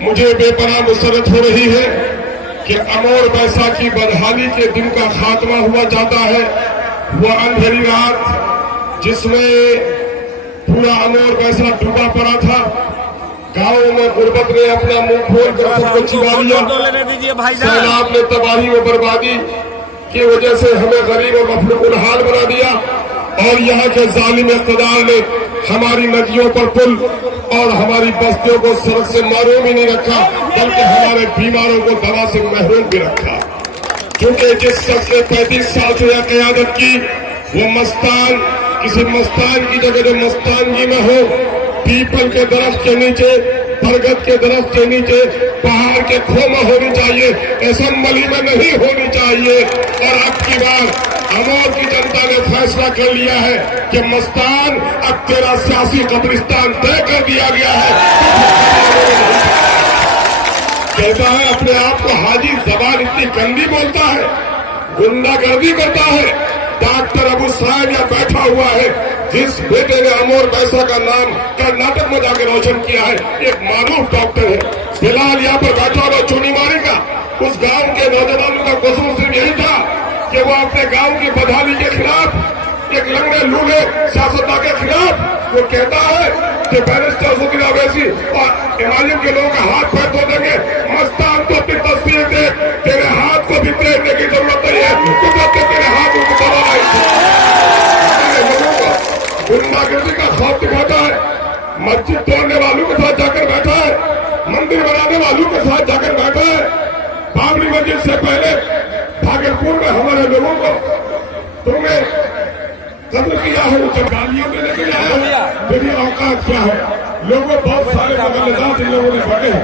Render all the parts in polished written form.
मुझे बेपनाह मुसरत हो रही है कि अमोर बैसाखी बदहाली के दिन का खात्मा हुआ जाता है। वह अंधेरी रात जिसमें पूरा अमोर बैसा डूबा पड़ा था, गाँव में गुर्बत ने अपना मुंह खोल कर सबको छिपा लिया। सैलाब ने तबाही और बर्बादी की वजह से हमें गरीब और मफलूकुल हाल बना दिया, और यहाँ के जालिम इक़्तिदार ने हमारी नदियों पर पुल और हमारी बस्तियों को सड़क से महरूम ही नहीं रखा, बल्कि हमारे बीमारों को दवा से महरूम भी रखा। क्योंकि जिस शख्स ने 35 साल से यह क़यादत की, वो मस्तान, किसी मस्तान की जगह जो मस्तानगी में हो, पीपल के दरख्त के नीचे, बरगद के दरख्त के नीचे, पहाड़ के खो में होनी चाहिए, असम्बली में नहीं होनी चाहिए। और अब की बार अमोर की जनता ने फैसला कर लिया है कि मस्तान अब तेरा सियासी कब्रिस्तान तय कर दिया गया है। कहता है अपने आप को हाजी, जबान इतनी गंदी बोलता है, गुंडागर्दी करता है। डॉक्टर अबू साहब यहाँ बैठा हुआ है, जिस बेटे ने अमोर बैसा का नाम कर्नाटक में जाकर रोशन किया है, एक मारूफ डॉक्टर है। फिलहाल यहाँ पर बैठा हुआ चूनी मारी का उस गांव के नौजवानों का कसूर सिर्फ यही था कि वो अपने गांव की बदहाली के खिलाफ, एक लंगड़े लूले सियासतदान के खिलाफ वो कहता है कि बैरिस्टर सुकीर अवैसी और इमाम के लोगों का हाथ पैर धो देंगे। मस्तान तो अपनी तस्वीर दे, तेरे हाथ को भी देखने की जरूरत नहीं है, क्योंकि तेरे हाथ उनको दबाए लोगों को गुंडागर्दी का खौफ दिखाता है। मस्जिद तोड़ने वालों के साथ जाकर बैठा है, मंदिर बनाने वालों के साथ जाकर बैठा है। बाबरी मस्जिद से पहले भागलपुर में हमारे लोगों को तुमने कब्र किया है, जब गालियों देने के लिए आया, तेरी औकात क्या है? लोगों बहुत सारे मुगल्लजात इन लोगों ने पढ़े हैं।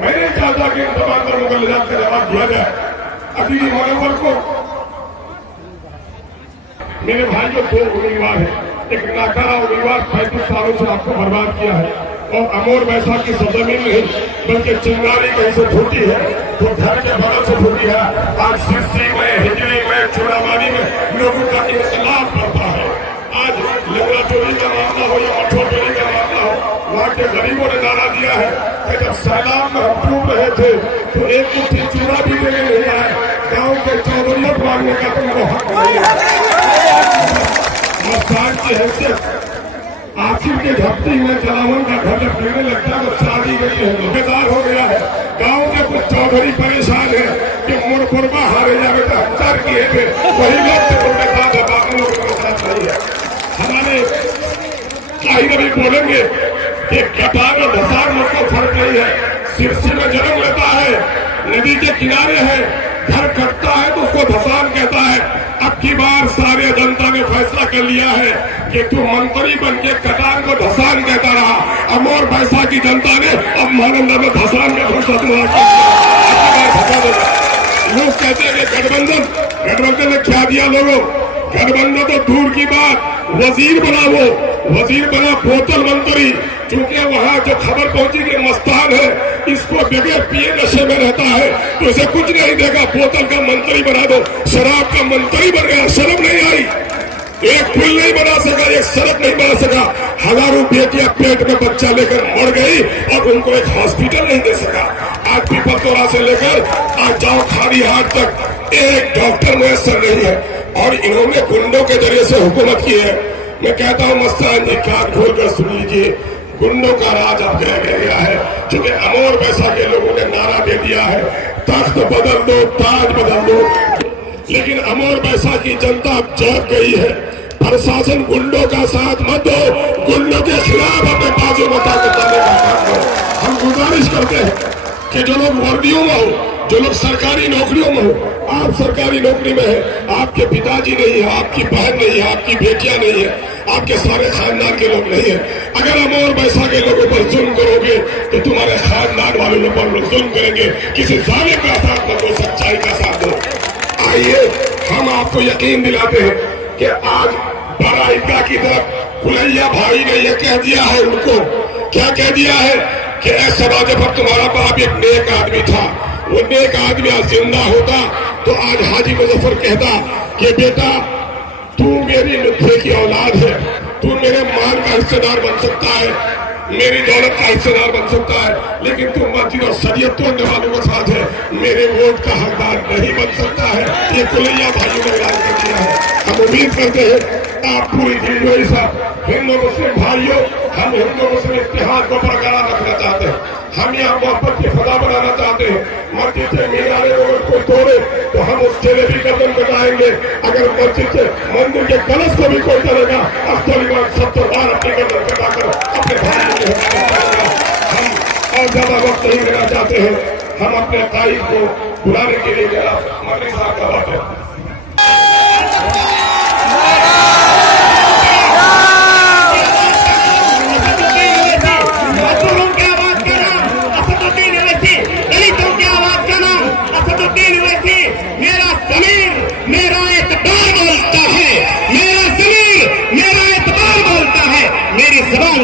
मैं नहीं चाहता कि इन तमाम मुगल्लजात का जवाब दिया जाए। अगली मनोवर को मेरे भाई को 2 उम्मीदवार है, एक नाकारा उम्मीदवार 35 सालों से आपको बर्बाद किया है, और अमोर बैसा की सरजमीन नहीं बल्कि चिंगारी कहीं से फूटी है तो घर के बगल से फूटी है। आज सिरसी में, हिजरी में, चूड़ामानी में लोगों का इंकलाब बढ़ता है। आज लंगड़ा चोरी का मामला हो या मठोर चोरी का मामला हो, वहाँ के गरीबों ने नारा दिया है कि जब सैलाब में हम डूब रहे थे तो एक मुट्ठी चूड़ा भी देने नहीं आए, गाँव के चौधरियत मांगने का तुमको हक नहीं है। मस्तान की हैसियत आखिर के झपटी में जलावन का घर जब गिरने लगता है तो शादी गई है, बेदार हो गया है। गांव के कुछ चौधरी परेशान है कि मुरमुरमा हारे जा बेटा हत्यार किए थे, वही लोग तो उनके साथ है, बाकी लोगों के साथ नहीं है। हमारे कहीं भी बोलेंगे कि कटार और धसार में उसको फर्क नहीं है। सिरसी में जन्म लेता है, नदी के किनारे है, घर कटता है तो उसको धसान कहता है। अब की बार सारे जनता ने फैसला कर लिया है कि तू मंत्री बन के कटान को धसान कहता रहा, अमोर बैसा की जनता ने अब महानंदा में धसान के घोषणा लोग कहते हैं कि गठबंधन ने क्या दिया लोगों? गठबंधन तो दूर की बात, वजीर बना, वो वजीर बना बोतल मंत्री। चूंकि वहाँ जो खबर पहुंची कि मस्तान है, इसको बगैर पिए नशे में रहता है तो इसे कुछ नहीं देगा, बोतल का मंत्री बना दो। शराब का मंत्री बन गया, शर्म नहीं आई। एक पुल नहीं बना सका, एक सड़क नहीं बना सका, हजारों बेटियां पेट में बच्चा लेकर मर गई और उनको एक हॉस्पिटल नहीं दे सका। आज पीपलतोरा से लेकर आज जाओ खाड़ी हाट तक एक डॉक्टर मुयस्सर नहीं है, और इन्होंने गुंडों के जरिए से हुकूमत की है। मैं कहता हूँ मस्तान जी कान खोलकर सुन लीजिए, गुंडों का राज अब गया है। क्योंकि अमोर बैसा के लोगों ने नारा दे दिया है तख्त बदल दो, ताज बदल दो, लेकिन अमोर बैसा की जनता अब जाग गई है। प्रशासन गुंडों का साथ मत दो, गुंडों के खिलाफ अपने बाजू में ताकत डालने का काम करो। हम गुजारिश करते हैं कि जो लोग वर्दियों में हो, जो लोग सरकारी नौकरियों में हो, आप सरकारी नौकरी में है, आपके पिताजी नहीं है, आपकी बहन नहीं है, आपकी बेटियां नहीं है, आपके सारे खानदान के लोग नहीं है। अगर अमोर बैसा के लोगों पर जुल्म करोगे तो तुम्हारे खानदान वालों पर लोग जुल्म करेंगे। किसी जालिम का साथ न दो, सच्चाई का साथ दो। आइए हम आपको यकीन दिलाते हैं कि आज बड़ा ईदगाह की तरफ कुलैया भाई ने यह कह दिया है, उनको क्या कह दिया है कि ऐसा राजा पर तुम्हारा बाप एक नेक आदमी था, वो नेक आदमी आज जिंदा होता तो आज हाजी मुजफ्फर कहता कि बेटा तू मेरी नुत्फे की औलाद है, तू मेरे माल का हिस्सेदार बन सकता है। मेरी दौलत का हिस्सेदार बन सकता है, लेकिन तुम मस्जिद और शरीयत तोड़ने वालों के साथ है, मेरे वोट का हकदार नहीं बन सकता है। ये कुलैया भाइयों ने ऐलान कर दिया है। हम उम्मीद करते हैं आप पूरी दिलजोई से हिंदू मुस्लिम भाइयों, हम हिंदू मुस्लिम इत्तेहाद को बरकरार रखना चाहते हैं। हम यहाँ मोहब्बत की फजा बनाना चाहते हैं। मस्जिद से मीनारे अगर कोई तोड़े तो हम उसके लिए भी कदम बढ़ाएंगे। अगर मस्जिद से मंदिर के कलश को भी कोई करेगा, अख्तर इमाम 70 बार अपनी गर्दन कटाकर अपने भाइयों की हिफाजत करेगा। हम और ज्यादा वक्त नहीं लेना चाहते हैं। हम अपने कायद को बुलाने के लिए मेरा मंत्री साहब का बात है।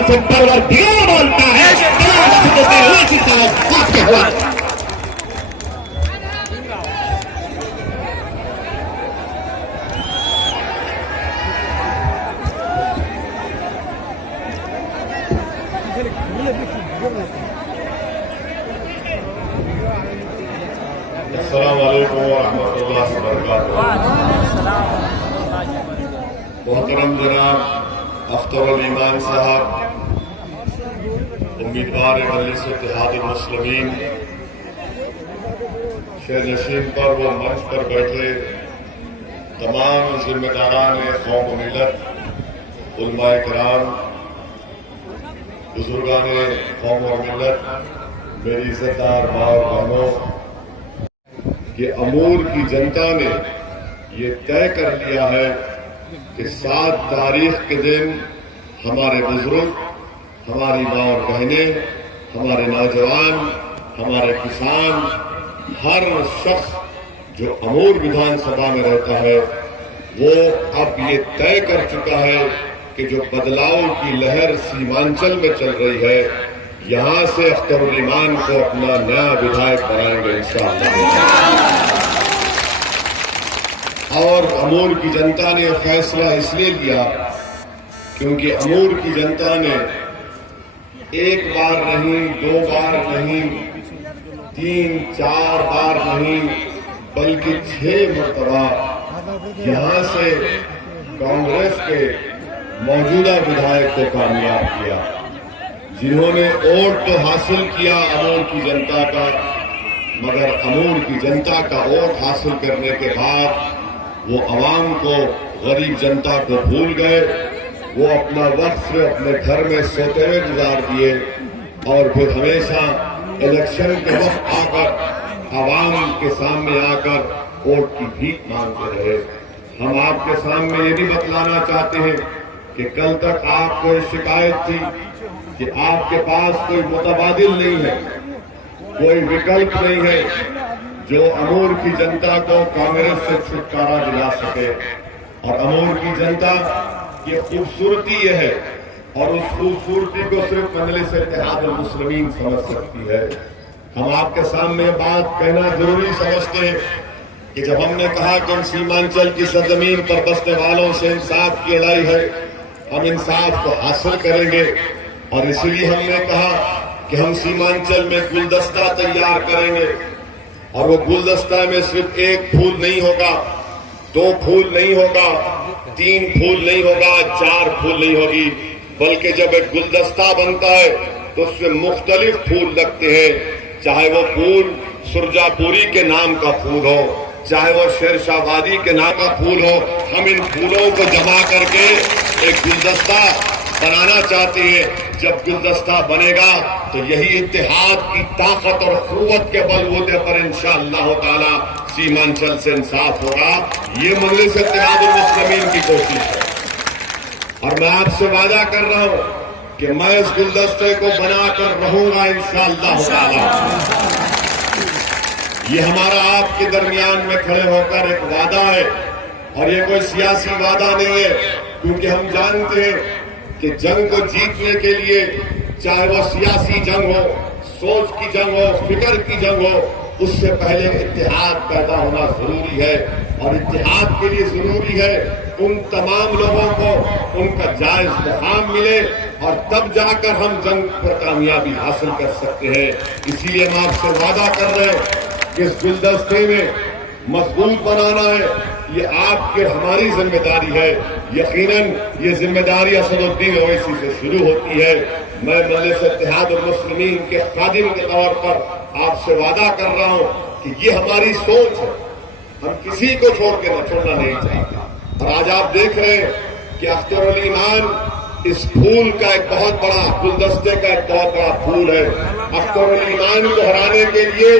से परवरदिगार बोलता है। आपके हवाले अस्सलाम वालेकुम व रहमतुल्लाहि व बरकातुहू। मोहतरम जनाब अख्तर ईमान साहब, उम्मीदवार मजलिस इत्तेहाद मुस्लिमीन, शेर नशीन पर व मंच पर बैठे तमाम जिम्मेदारान कौम व मिलत, उलमाए किराम, बुजुर्गान कौम व मिलत, मेरी इज्जतदार माँ और बहनों, कि अमूर की जनता ने ये तय कर लिया है कि 7 तारीख के दिन हमारे बुजुर्ग, हमारी माँ और बहनें, हमारे नौजवान, हमारे किसान, हर शख्स जो अमूर विधानसभा में रहता है, वो अब ये तय कर चुका है कि जो बदलाव की लहर सीमांचल में चल रही है, यहां से अख्तरुल ईमान को अपना नया विधायक बनाएंगे इंशाअल्लाह। और अमूर की जनता ने फैसला इसलिए लिया क्योंकि अमूर की जनता ने एक बार नहीं, 2 बार नहीं, 3-4 बार नहीं, बल्कि 6 मरतबा यहां से कांग्रेस के मौजूदा विधायक को कामयाब किया, जिन्होंने वोट तो हासिल किया अमूर की जनता का, मगर अमूर की जनता का वोट हासिल करने के बाद वो अवाम को, गरीब जनता को भूल गए। वो अपना वक्त से अपने घर में सोते हुए गुजार दिए और फिर हमेशा इलेक्शन के वक्त आकर अवाम के सामने आकर वोट की भीख मांगते रहे। हम आपके सामने ये भी बतलाना चाहते हैं कि कल तक आपको शिकायत थी कि आपके पास कोई मुतबादिल नहीं है, कोई विकल्प नहीं है जो अमूर की जनता को कांग्रेस से छुटकारा दिला सके। और अमूर की जनता की खूबसूरती यह है, और उस खूबसूरती को सिर्फ मजलिस इत्तेहाद मुस्लिमीन समझ सकती है। हम आपके सामने बात कहना जरूरी समझते हैं कि जब हमने कहा कि हम सीमांचल की सरजमीन पर बसने वालों से इंसाफ की लड़ाई है, हम इंसाफ को हासिल करेंगे, और इसलिए हमने कहा कि हम सीमांचल में गुलदस्ता तैयार करेंगे। और वो गुलदस्ता में सिर्फ 1 फूल नहीं होगा, 2 फूल नहीं होगा, 3 फूल नहीं होगा, 4 फूल नहीं होगी, बल्कि जब एक गुलदस्ता बनता है तो उसमें मुख्तलिफ फूल लगते हैं। चाहे वो फूल सुरजापुरी के नाम का फूल हो, चाहे वो शेरशाहवादी के नाम का फूल हो, हम इन फूलों को जमा करके एक गुलदस्ता बनाना चाहते हैं। जब गुलदस्ता बनेगा तो यही इत्तेहाद की ताकत और कुव्वत के बलबूते पर इंशाअल्लाह ताला सीमांचल से इंसाफ होगा। ये मजलिस इत्तेहाद मुस्लिमीन की कोशिश है, और मैं आपसे वादा कर रहा हूं कि मैं इस गुलदस्ते को बनाकर रहूंगा इंशाअल्लाह ताला। ये हमारा आपके दरमियान में खड़े होकर एक वादा है, और ये कोई सियासी वादा नहीं है, क्योंकि हम जानते हैं कि जंग को जीतने के लिए, चाहे वो सियासी जंग हो, सोच की जंग हो, फिक्र की जंग हो, उससे पहले इत्तेहाद पैदा होना जरूरी है। और इत्तेहाद के लिए जरूरी है उन तमाम लोगों को उनका जायज मुकाम मिले और तब जाकर हम जंग पर कामयाबी हासिल कर सकते हैं। इसीलिए हम आपसे वादा कर रहे हैं कि इस गुलदस्ते में मजबूत बनाना है, ये आपके हमारी जिम्मेदारी है। यकीनन ये जिम्मेदारी असदुद्दीन ओवैसी से शुरू होती है। मैं मजलिस इत्तेहाद और मुस्लिमीन के खादिम के तौर पर आपसे वादा कर रहा हूं कि ये हमारी सोच है, हम किसी को छोड़ के छोड़ना नहीं चाहते। और आज आप देख रहे हैं कि अख्तरुल ईमान इस फूल का एक बहुत बड़ा, गुलदस्ते का एक बहुत बड़ा फूल है। अख्तरुल ईमान को हराने के लिए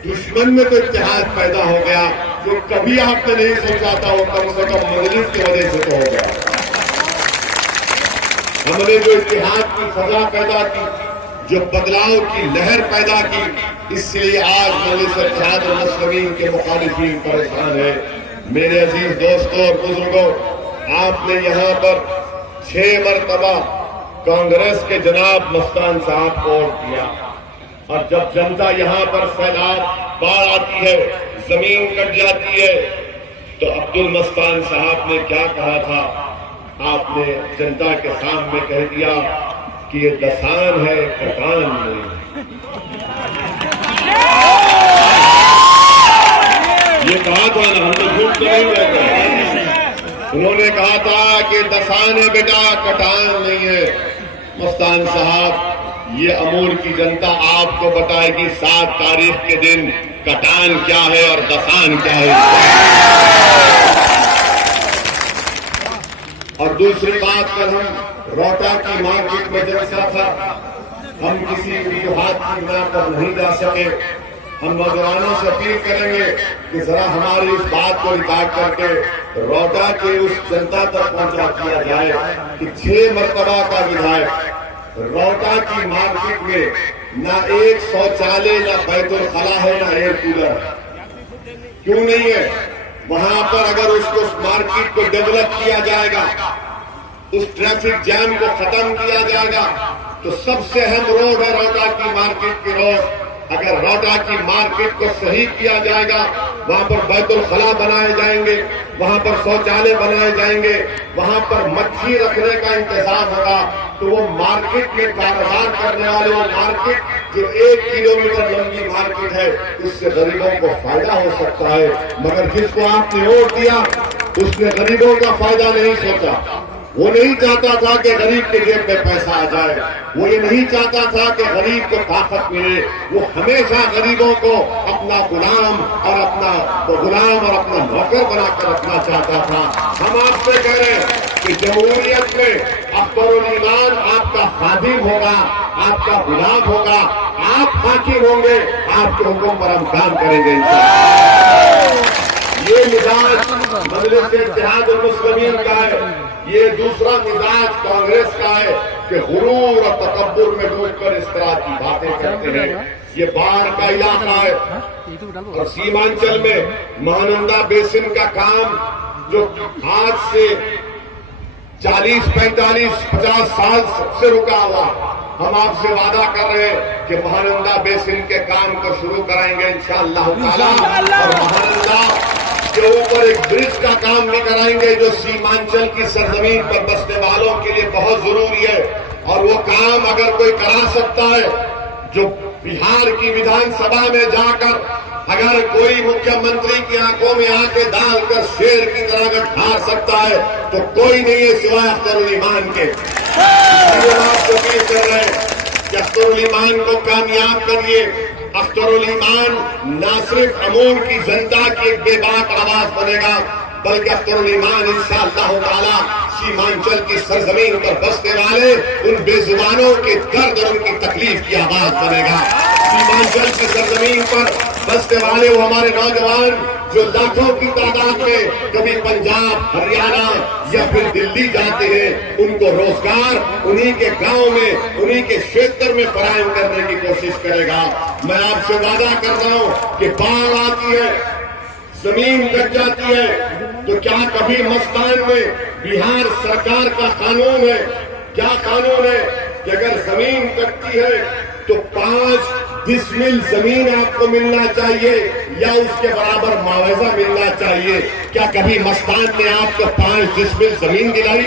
दुश्मन में तो इत्तेहाद पैदा हो गया जो कभी आपने नहीं सोचा था, वो कम से कम मजलिस की वजह से तो हो गया। हमने जो इत्तेहाद की फजा पैदा की, जो बदलाव की लहर पैदा की, इसलिए आज मजलिस इत्तेहाद और मुस्लिमीन के मुखालिफीन परेशान है। मेरे अजीज दोस्तों और बुजुर्गों, आपने यहाँ पर 6 मरतबा कांग्रेस के जनाब मस्तान साहब को वोट दिया, और जब जनता यहाँ पर सैलाब बाढ़ आती है, जमीन कट जाती है, तो अब्दुल मस्तान साहब ने क्या कहा था? आपने जनता के सामने कह दिया कि ये दसान है, कटान नहीं। ये कहा था ना, हम तो झूठ तो नहीं रहते। उन्होंने कहा था कि दसान है बेटा, कटान नहीं है। मस्तान साहब, ये अमूर की जनता आपको बताएगी 7 तारीख के दिन कटान क्या है और दसान क्या है। और दूसरी बात, कल हम रोटा की मार्केट में जलसा था, हम किसी वजूहात की बिना पर नहीं जा सके। हम नौजवानों से अपील करेंगे कि जरा हमारी इस बात को रिकॉर्ड करके रोटा के उस जनता तक पहुंचा दिया जाए कि 6 मरतबा का विधायक रोटा की मार्केट में ना एक शौचालय, ना बैतुल खला है, ना एयर कूलर। क्यों नहीं है? वहां पर अगर उसको उस मार्केट को डेवलप किया जाएगा, उस ट्रैफिक जैम को खत्म किया जाएगा, तो सबसे अहम रोड है रोटा की मार्केट की रोड। अगर रोटा की मार्केट को सही किया जाएगा, वहां पर बैतुल खला बनाए जाएंगे, वहां पर शौचालय बनाए जाएंगे, वहां पर मच्छी रखने का इंतजाम होगा, तो वो मार्केट में कारोबार करने वाले, वो मार्केट जो 1 किलोमीटर लंबी मार्केट है, उससे गरीबों को फायदा हो सकता है। मगर जिसको आपने वोट दिया, उसने गरीबों का फायदा नहीं सोचा। वो नहीं चाहता था कि गरीब के जेब में पैसा आ जाए, वो ये नहीं चाहता था कि गरीब को ताकत मिले। वो हमेशा गरीबों को अपना गुलाम और अपना नौकर बनाकर रखना चाहता था। हम आपसे कह रहे हैं कि जमहूरियत में अख्तरुल ईमान आपका खादिम होगा, आपका गुलाम होगा, आप हाकिम होंगे, आपके हुक्म पर हम काम करेंगे। ये मिजाज मजलिस इत्तेहाद और मुस्लिमीन का है। ये दूसरा मिजाज कांग्रेस का है कि गुरूर और तकब्बुर में डूबकर इस तरह की बातें करते हैं। ये बाढ़ का इलाका है और सीमांचल में महानंदा बेसिन का काम जो आज से 40, 45, 50 साल से रुका हुआ, हम आपसे वादा कर रहे हैं कि महानंदा बेसिन के काम को शुरू कराएंगे इंशाअल्लाह ताला। और महानंदा के ऊपर एक ब्रिज का काम भी कराएंगे जो सीमांचल की सरजमीन पर बसने वालों के लिए बहुत जरूरी है। और वो काम अगर कोई करा सकता है, जो बिहार की विधानसभा में जाकर अगर कोई मुख्यमंत्री की आंखों में आंखें डालकर शेर की तरह ठार सकता है, तो कोई नहीं है सिवाय अख्तरुल ईमान के। आपको अपील कर रहे हैं कि अख्तरुल ईमान को कामयाब करिए। अख्तरुल ईमान न सिर्फ अमूर की जनता की एक बेबाक आवाज बनेगा, बल्कि अख्तरुल ईमान इंशाअल्लाह ताला सीमांचल की सरजमीन पर बसने वाले उन बेजुबानों के दर्द और उनकी तकलीफ की आवाज बनेगा। सीमांचल की सरजमीन पर बसने वाले वो हमारे नौजवान जो लाखों की तादाद में कभी पंजाब, हरियाणा या फिर दिल्ली जाते हैं, उनको रोजगार उन्हीं के गांव में, उन्हीं के क्षेत्र में फराहम करने की कोशिश करेगा। मैं आपसे वादा कर रहा हूं कि बाढ़ आती है, जमीन कट जाती है, तो क्या कभी मस्तान में बिहार सरकार का कानून है, क्या कानून है कि अगर जमीन कटती है तो 5 डिसमिल जमीन आपको मिलना चाहिए या उसके बराबर मुआवजा मिलना चाहिए? क्या कभी मस्तान ने आपको 5 डिसमिल जमीन दिलाई?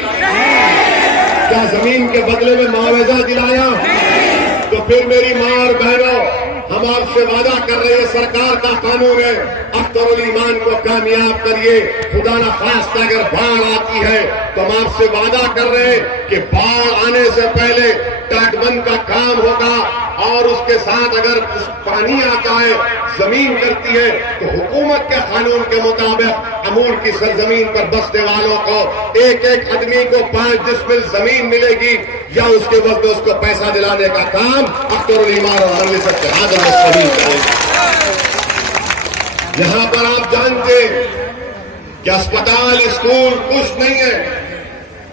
क्या जमीन के बदले में मुआवजा दिलाया? तो फिर मेरी माँ और बहनों, हम आपसे वादा कर रहे हैं, सरकार का कानून है, अख्तरुल ईमान को कामयाब करिए। खुदा न खास्ता अगर बाढ़ आती है तो हम आपसे वादा कर रहे हैं कि बाढ़ आने से पहले तटबंध का काम होगा, और उसके साथ अगर पानी आता है, जमीन करती है, तो हुकूमत के कानून के मुताबिक अमूर की सरजमीन पर बसने वालों को एक एक आदमी को 5 डिसमिल जमीन मिलेगी, या उसके वक्त उसको पैसा दिलाने का काम अख्तरुल ईमान और मजलिस इत्तेहाद मुस्लिमीन करेगी। यहां पर आप जानते कि अस्पताल, स्कूल कुछ नहीं है,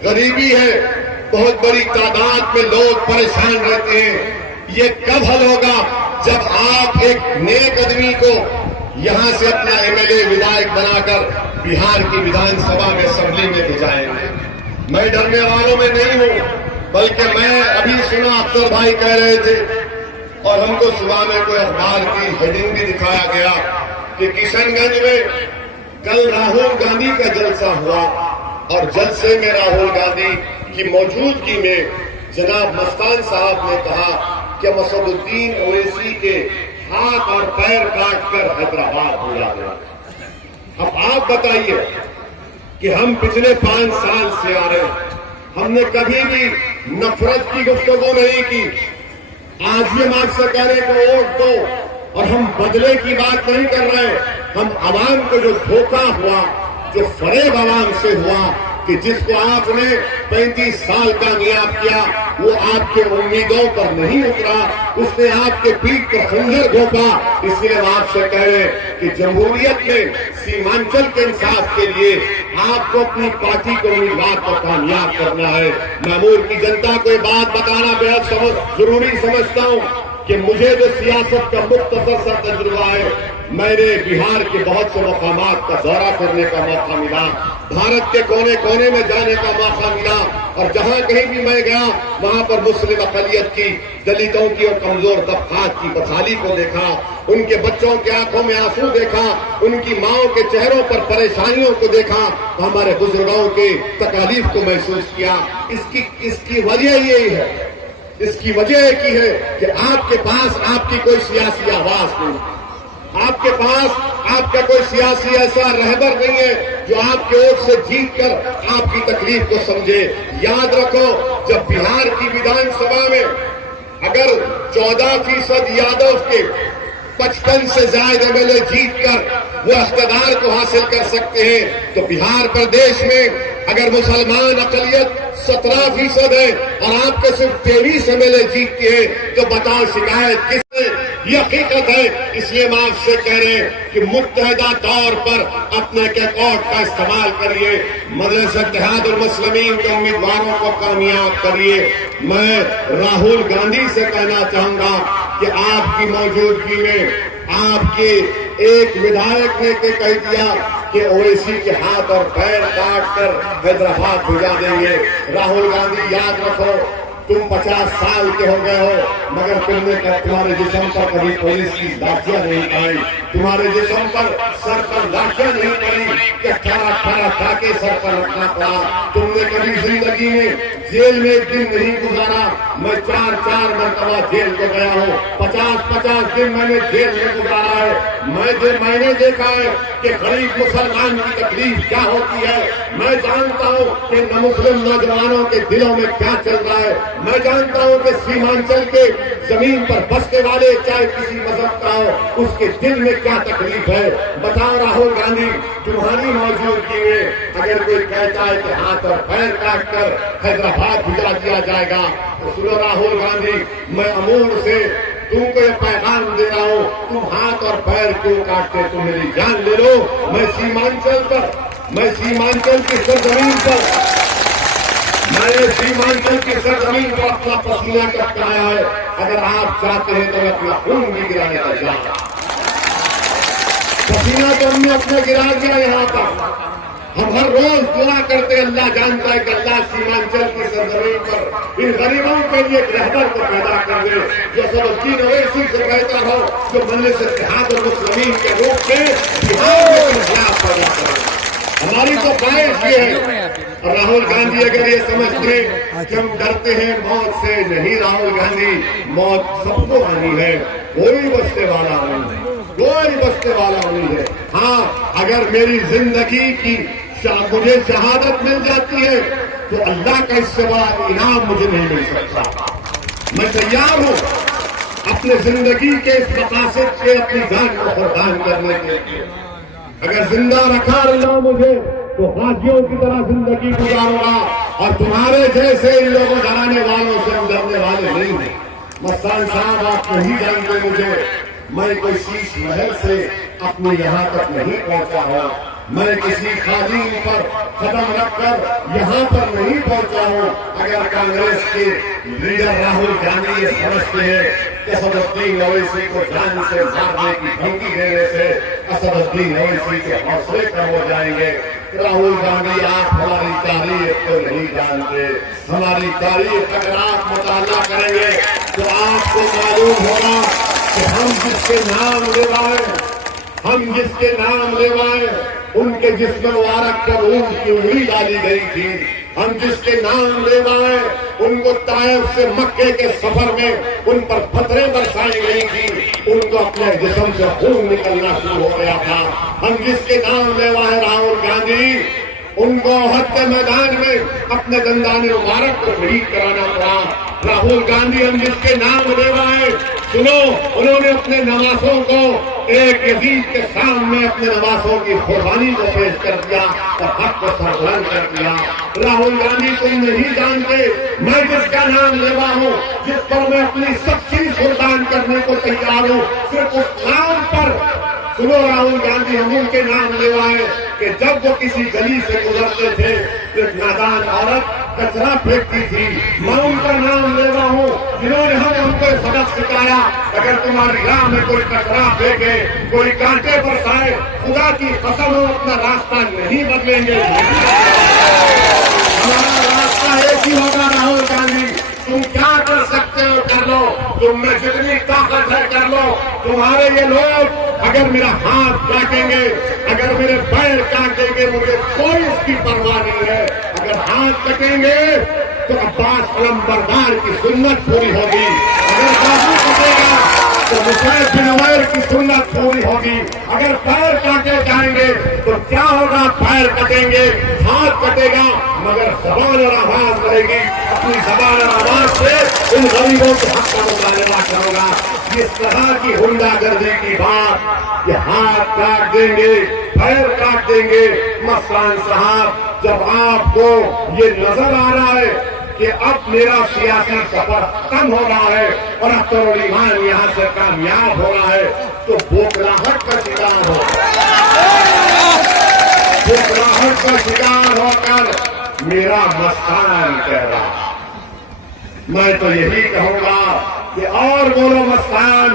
गरीबी है, बहुत बड़ी तादाद में लोग परेशान रहते हैं। ये कब हल होगा? जब आप एक नेक आदमी को यहां से अपना एमएलए, विधायक बनाकर बिहार की विधानसभा में, असेंबली में भिजाएंगे। मैं डरने वालों में नहीं हूं, बल्कि मैं अभी सुना अख्तर भाई कह रहे थे, और हमको सुबह में कोई अखबार की हेडिंग भी दिखाया गया कि किशनगंज में कल राहुल गांधी का जलसा हुआ, और जलसे में राहुल गांधी की मौजूदगी में जनाब मस्तान साहब ने कहा कि मसदुद्दीन ओवैसी के हाथ और पैर काटकर हैदराबाद भेजा गया। अब आप बताइए कि हम पिछले 5 साल से आ रहे हैं, हमने कभी भी नफरत की गुफ्तगू नहीं की। आज ये मार्ग से कह रहे को वोट दो, और हम बदले की बात नहीं कर रहे हैं। हम आवाम को जो धोखा हुआ, जो फरेब आवाम से हुआ, कि जिसको आपने 35 साल कामयाब किया, वो आपके उम्मीदों पर नहीं उतरा, उसने आपके पीठ पर खंजर घोंपा। इसलिए हम आपसे कह रहे हैं कि जमहूरियत में सीमांचल के इंसाफ के लिए आपको अपनी पार्टी को, उम्मीदवार को कामयाब करना है। महमूर की जनता को ये बात बताना बेहद जरूरी समझता हूं कि मुझे जो सियासत का मुख्तसर सा तजुर्बा है, मैंने बिहार के बहुत से मकामात का दौरा करने का मौका मिला, भारत के कोने कोने में जाने का मौका मिला, और जहां कहीं भी मैं गया वहां पर मुस्लिम अक़लियत की, दलितों की और कमजोर तबकात की बदहाली को देखा, उनके बच्चों की आंखों में आंसू देखा, उनकी माओं के चेहरों पर परेशानियों को देखा, हमारे बुजुर्गों के तकालीफ को महसूस किया। इसकी वजह यही है, इसकी वजह एक ही है कि आपके पास आपकी कोई सियासी आवाज नहीं, आपके पास आपका कोई सियासी ऐसा रहबर नहीं है जो आपके ओर से जीतकर आपकी तकलीफ को समझे। याद रखो, जब बिहार की विधानसभा में अगर 14% यादव के 55 से ज्यादा एमएलए जीतकर वो इख्तिदार को हासिल कर सकते हैं, तो बिहार प्रदेश में अगर मुसलमान अक़लियत 17% है और आपके सिर्फ 23 एमएलए जीतते हैं, तो बताओ शिकायत किससे? ये हकीकत है। इसलिए हम आपसे कह रहे हैं कि मुत्तहिदा तौर पर अपने कैकॉट का इस्तेमाल करिए, मजलिस इत्तेहाद और मुस्लिमीन के उम्मीदवारों को कामयाब करिए। मैं राहुल गांधी से कहना चाहूंगा कि आपकी मौजूदगी में आपके एक विधायक ने कह दिया कि ओवैसी के हाथ और पैर काट कर हैदराबाद भेजा देंगे। राहुल गांधी, याद रखो, तुम 50 साल के हो गए हो, मगर तुमने तुम्हारे जिस्म पर कभी पुलिस की लाठियां नहीं पाई, तुम्हारे जिस्म पर सर पर लाठियां नहीं पड़ी कि 18 टाके सर पर रखना पड़ा। तुमने कभी जिंदगी में जेल में एक दिन नहीं गुजारा। मैं 4 मरतबा जेल को गया हूँ, 50 दिन मैंने जेल में गुजारा है। मैंने देखा है कि गरीब मुसलमान की तकलीफ क्या होती है। मैं जानता हूँ कि मुस्लिम नौजवानों के दिलों में क्या चल रहा है। मैं जानता हूँ कि सीमांचल के जमीन पर बसने वाले, चाहे किसी मजहब का हो, उसके दिल में क्या तकलीफ है। बताओ राहुल गांधी, तुम्हारी मौजूदगी में अगर कोई कहता है कि हाथ और पैर काट कर हैदराबाद भिजा दिया जाएगा, तो सुनो राहुल गांधी, मैं अमूर से तुमको ये पैगाम दे रहा हूँ, तुम हाथ और पैर क्यों काटते, तुम मेरी जान ले लो। मैं सीमांचल की सरजमीन पर अपना पसीना टपकाया है। अगर आप चाहते हैं तो मैं अपना खून भी गिराने का चाहता। पसीना तो हमने अपना गिरा दिया यहाँ पर। हम हर रोज दुआ करते, अल्लाह जानता है कि अल्लाह सीमांचल की सरजमीन पर इन गरीबों के लिए एक रहबर को पैदा कर दे, जो सदुद्दीन ओवैसी से बेहतर हो, जो मजलिस इत्तेहाद और मुस्लिमीन के रूप में बिहार में इंकलाब पैदा करे। हमारी तो ख्वाहिश ये है। और राहुल गांधी अगर ये समझते हैं कि हम डरते हैं मौत से, नहीं राहुल गांधी, मौत सबको आनी है, कोई बचने वाला नहीं है, कोई बचने वाला नहीं है। हाँ, अगर मेरी जिंदगी की मुझे शहादत मिल जाती है तो अल्लाह का इससे बड़ा इनाम मुझे नहीं मिल सकता। मैं तैयार हूं अपने जिंदगी के इस मकासद के अपनी जान को कुर्बान करने के लिए। अगर जिंदा रखा अल्लाह मुझे तो हाजियों की तरह जिंदगी गुजारूंगा और तुम्हारे जैसे इन लोगों डराने वालों से डरने वाले नहीं हैं। मस्तान साहब, आप नहीं जानते मुझे, मैं कोई शीश महल से अपने यहाँ तक नहीं पहुंचा हूँ, मैं किसी खालीन पर कदम रखकर यहाँ पर नहीं पहुंचा हूँ। अगर कांग्रेस के लीडर राहुल गांधी ये समझते हैं कि असदुद्दीन ओवैसी को जान से मारने की धमकी देने से असदुद्दीन ओवैसी के हौसले कम हो जाएंगे, राहुल गांधी आप हमारी तारीख को नहीं जानते। हमारी तारीख अगर आप मुताला करेंगे तो आपको मालूम होगा कि हम जिसके नाम लेवाए उनके जिस्म मुबारक पर ऊंट की उंगली डाली गई थी। हम जिसके नाम लेवाए उनको ताइफ से मक्के के सफर में उन पर पत्थरें बरसाई गई थी, उनको अपने जिस्म से खून निकलना शुरू हो गया था। हम जिसके नाम लेवाए राहुल गांधी, उनको हद के मैदान में अपने दंदाने मुबारक को शहीद कराना पड़ा। राहुल गांधी हम जिसके नाम लेवाए, सुनो, उन्होंने अपने नवासों को एक यजीद के सामने अपने नवासों की कुर्बानी को पेश कर दिया और हक को सरबलंद कर दिया। राहुल गांधी, तुम नहीं जानते मैं जिसका नाम लेवा हूँ, जिस पर मैं अपनी सब चीज कुर्बान करने को तैयार हूँ, सिर्फ उस नाम पर। सुनो राहुल गांधी, हम उनके नाम लेवाए कि जब वो किसी गली से गुजरते थे तो एक नादान औरत कचरा फेंकती थी, मैं उनका नाम लेवा हूँ जिन्होंने हमको सबक सिखाया, अगर तुम्हारी राह में कोई कचरा फेंके, कोई कांटे बरसाए, खुदा की कसम हो अपना रास्ता नहीं बदलेंगे। हमारा रास्ता एक ही होगा राहुल गांधी। तुम क्या कर सकते हो कर लो, तुम में जितनी ताकत है कर लो। तुम्हारे ये लोग अगर मेरा हाथ काटेंगे, अगर मेरे पैर काटेंगे, मुझे कोई इसकी परवाह नहीं है। अगर हाथ कटेंगे तो अब्बास अलंबरदार की सुन्नत पूरी होगी, अगर बाजू कटेगा तो मुसैब बिन उमैर की सुन्नत पूरी होगी। अगर पैर काटे जाएंगे तो क्या होगा, पैर कटेंगे, हाथ कटेगा, मगर जबान और आवाज रहेगी। अपनी जबान और आवाज से इन गरीबों के हक का मुकाबला करूंगा। इस तरह की हुंडागर्दी की बात कि हाथ काट देंगे, पैर काट देंगे। मस्तान साहब, जब आपको ये नजर आ रहा है कि अब मेरा सियासी सफर खत्म हो रहा है और अख्तर ईमान यहाँ से कामयाब हो रहा है, तो बोखलाहट का शिकार हो, बोखलाहट का शिकार होकर मेरा मस्तान कह रहा। मैं तो यही कहूंगा कि और बोलो मस्तान,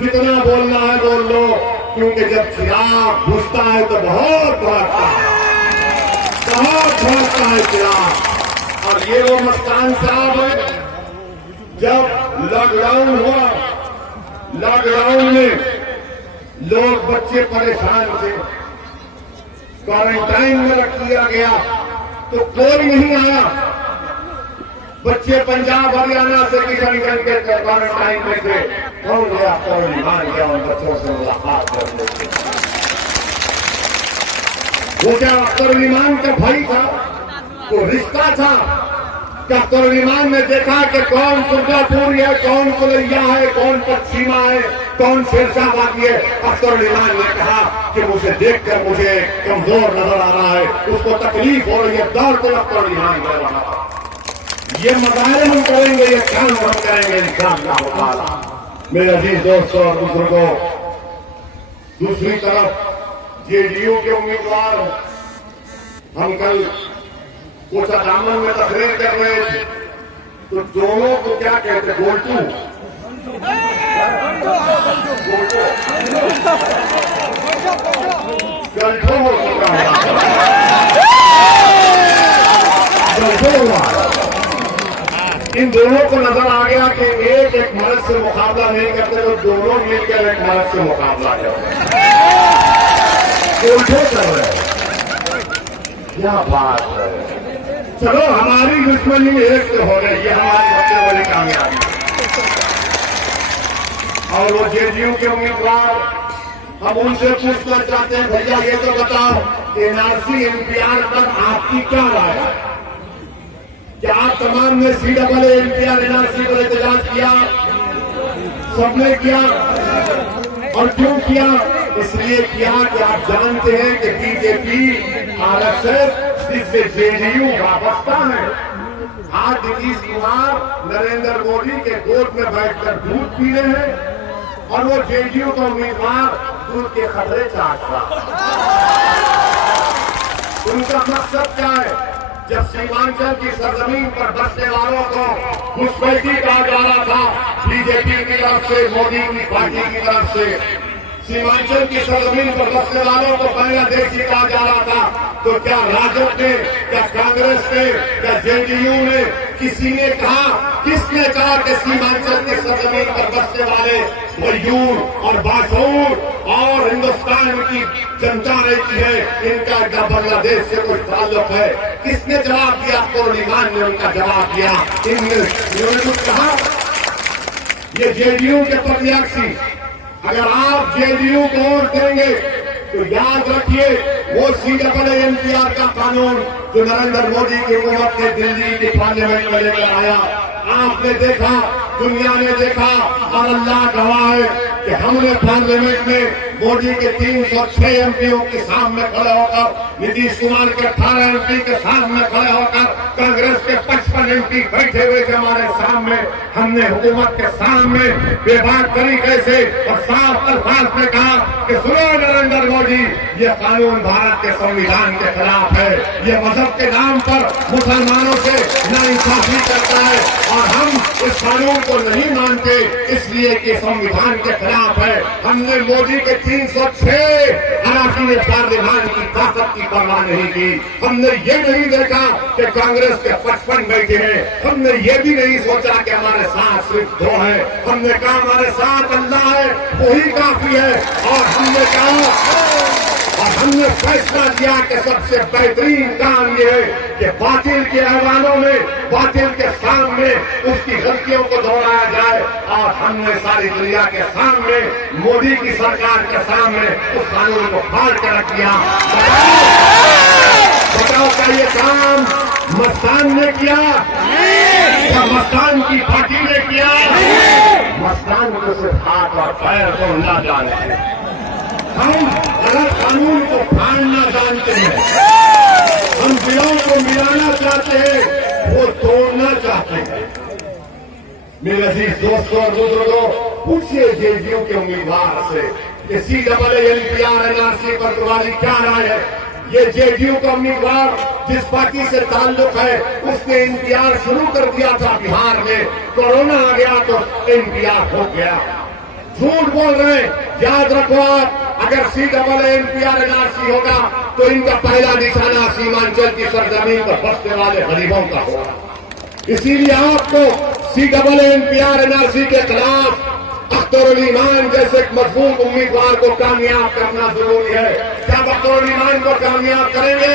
जितना बोलना है बोल लो, क्योंकि जब चिराग बुझता है तो बहुत भड़कता है, बहुत भड़कता है चिराग। और ये वो मस्तान साहब है, जब लॉकडाउन हुआ, लॉकडाउन में लोग बच्चे परेशान थे, क्वारंटाइन में रख दिया गया तो कोई नहीं आया। बच्चे पंजाब हरियाणा से किशनगंज के क्वारंटाइन में थे, कौन गया, कौन ईमान गया उन बच्चों से मुलाकात करने के। वो क्या अख्तर ईमान का भाई था, वो रिश्ता था। क्या अख्तर ईमान ने देखा कि कौन सुरजापुरी है, कौन कुलैया है, कौन पश्चिमा है, कौन शेरशाहबादी है। अख्तर ईमान ने कहा कि मुझे देखकर मुझे कमजोर नजर आ रहा है, उसको तकलीफ हो रही है, दौड़ को अख्तर ईमान कर रहा है। ये मजारे हम करेंगे, ये काम हम करेंगे इंशाअल्लाह। मेरे अजीज दोस्तों और बुजुर्गों, दूसरी तरफ जेडीयू के उम्मीदवार हम कल कुछ दामन में तकरीर कर रहे थे, तो दोनों को क्या कहते, गोल्टू, गल्ठो हो चुका है, गल्ठो हुआ। इन दोनों को नजर आ गया कि एक मर्द से मुकाबला नहीं करते, तो दोनों मिलकर एक मर्द से मुकाबला करते, गोल्ठो कर रहे हैं। क्या बात है। चलो हमारी दुश्मनी एक तो हो गई, ये हमारी सबसे बड़ी कामयाबी। और वो जेडीयू के उम्मीदवार, हम उनसे पूछना चाहते हैं, भैया ये तो बताओ एनआरसी एनपीआर पर आपकी क्या राय है? क्या आप तमाम ने CAA एनपीआर एनआरसी पर एहतजाज किया? सबने किया। और क्यों किया? इसलिए किया कि आप जानते हैं कि बीजेपी आरएसएस इससे जेडीयू वाबस्ता है। आज नीतीश कुमार नरेंद्र मोदी के गोद में बैठकर दूध पी रहे हैं और वो जेडीयू का उम्मीदवार दूध के खतरे चाट रहा। उनका मकसद क्या है? जब सीमांचल की सरजमीन पर बसने वालों को घुसपैठी कहा जा रहा था बीजेपी की तरफ से, मोदी की पार्टी की तरफ से, सीमांचल की सरजमीन पर बसने वालों को बांग्लादेशी कहा जा रहा था, तो क्या राजद ने, क्या कांग्रेस ने, क्या जेडीयू ने, किसी ने कहा, किसने कहा कि सीमांचल की सरजमीन पर बसने वाले मजदूर और बाशूर और हिंदुस्तान की जनता रहती है, इनका इनका बांग्लादेश से कोई ताल्लुक है? किसने जवाब दिया? कोलिमान ने उनका जवाब दिया। इन्होंने कुछ कहा। ये जेडीयू के प्रत्याशी, अगर आप जेडीयू को वोट देंगे तो याद रखिए वो CAA एनपीआर का कानून जो नरेंद्र मोदी की हुकूमत ने दिल्ली की पार्लियामेंट में लेकर आया, आपने देखा, दुनिया ने देखा और अल्लाह गवाह है कि हमने पार्लियामेंट में मोदी के 306 एमपीओ के सामने खड़े होकर, नीतीश कुमार के 18 एमपी के सामने खड़े होकर, कांग्रेस के 55 एमपी बैठे हुए थे हमारे सामने, हमने हुकूमत के सामने बेबाक तरीके से और साफ अल्फाज में कहा कि सुनो नरेंद्र मोदी, ये कानून भारत के संविधान के खिलाफ है, ये मजहब के नाम पर मुसलमानों से नाइंसाफी करता है और हम इस कानून को नहीं मानते, इसलिए कि संविधान के खिलाफ है। हमने मोदी के 306 अराकीन पार्लियामान की ताकत की परवाह नहीं की। हमने ये नहीं देखा कि कांग्रेस के 55 बैठे हैं, हमने ये भी नहीं सोचा कि हमारे साथ सिर्फ 2 है। हमने कहा हमारे साथ अल्लाह है, वही काफी है। और हमने कहा और हमने फैसला किया कि सबसे बेहतरीन काम यह है कि बातिल के अहवालों में, बातिल के सामने उसकी गलतियों को दोहराया जाए और हमने सारी दुनिया के सामने, मोदी की सरकार के सामने उस कानून को फाड़ कर रख दिया। बताओ क्या ये काम मस्तान ने किया या मस्तान की पार्टी ने किया? मस्तान को सिर्फ हाथ और पैर को ना जाने, हम गलत कानून को फाड़ना जानते हैं, हम दिलों को मिलाना चाहते हैं, वो तोड़ना चाहते हैं। मेरे अजीज दोस्तों और बुजुर्गों, पूछिए जेडीयू के उम्मीदवार से कि CAA एनपीआर एनआरसी पर तुम्हारी क्या राय है? ये जेडीयू का उम्मीदवार जिस पार्टी से ताल्लुक है उसने एनपीआर शुरू कर दिया था बिहार में, कोरोना आ गया तो एनपीआर हो गया। झूठ बोल रहे हैं। याद रखो आप, अगर CAA एनपीआर एनआरसी होगा तो इनका पहला निशाना सीमांचल की सरजमीन पर बसने वाले गरीबों का होगा। इसीलिए आपको CAA एनपीआर एनआरसी के खिलाफ अख्तर ईमान जैसे एक मजबूत उम्मीदवार को कामयाब करना जरूरी है। क्या अख्तर ईमान को कामयाब करेंगे?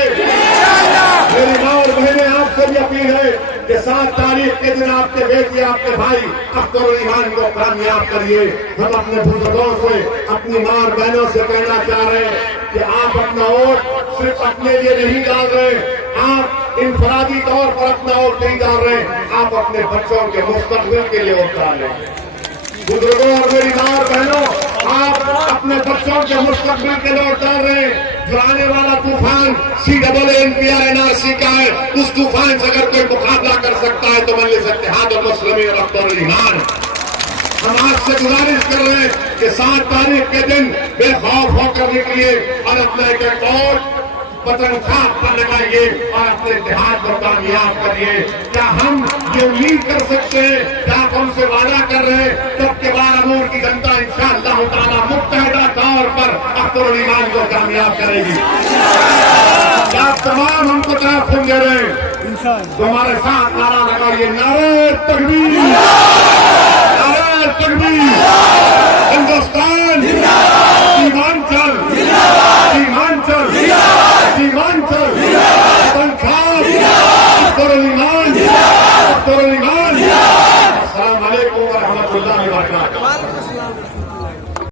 मेरी मां और बहनें, आपसे भी अपील है कि 7 तारीख के दिन आपके बेटे, आपके भाई अख्तर ईमान को कामयाब करिए। हम अपने बुजुर्गों से, अपनी मां और बहनों से कहना चाह रहे हैं कि आप अपना वोट सिर्फ अपने लिए नहीं डाल रहे, आप इनफरादी तौर पर अपना वोट नहीं डाल रहे, आप अपने बच्चों के मुस्तकबिल के लिए वोट डाल रहे हैं। बुजुर्गों और मेरी मां और बहनों, आप अपने बच्चों के मुस्तकबिल के लिए वोट डाल रहे हैं। जो आने वाला तूफान CAA एनपीआर एनआरसी का है, उस तूफान से अगर कोई मुकाबला कर सकता है तो मजलिस इत्तेहाद और मुस्लिमीन और अख्तर ईमान। हम आपसे गुजारिश कर रहे हैं कि 7 तारीख के दिन बेखौफ होकर निकलिए और अपना एक वोट पतंग छाप पर लगाइए और अपने इत्तेहाद को कामयाब करिए। क्या हम ये उम्मीद कर सकते हैं, क्या आप हमसे वादा कर रहे हैं तब के बारामूर की जनता इंशाअल्लाह ताला मुत्तहिदा तौर पर अख्तर ईमान को कामयाब करेगी? क्या आप तमाम हमको ताक़ुब दे रहे हैं तो हमारे साथ नारा लगाइए, नारे तकबीर, नारे तकबीर, हिंदुस्तान सीमांचल, सीमांचल, सीमांचल। ईमान अस्सलाम वालेकुम व रहमतुल्लाहि व बरकातहू।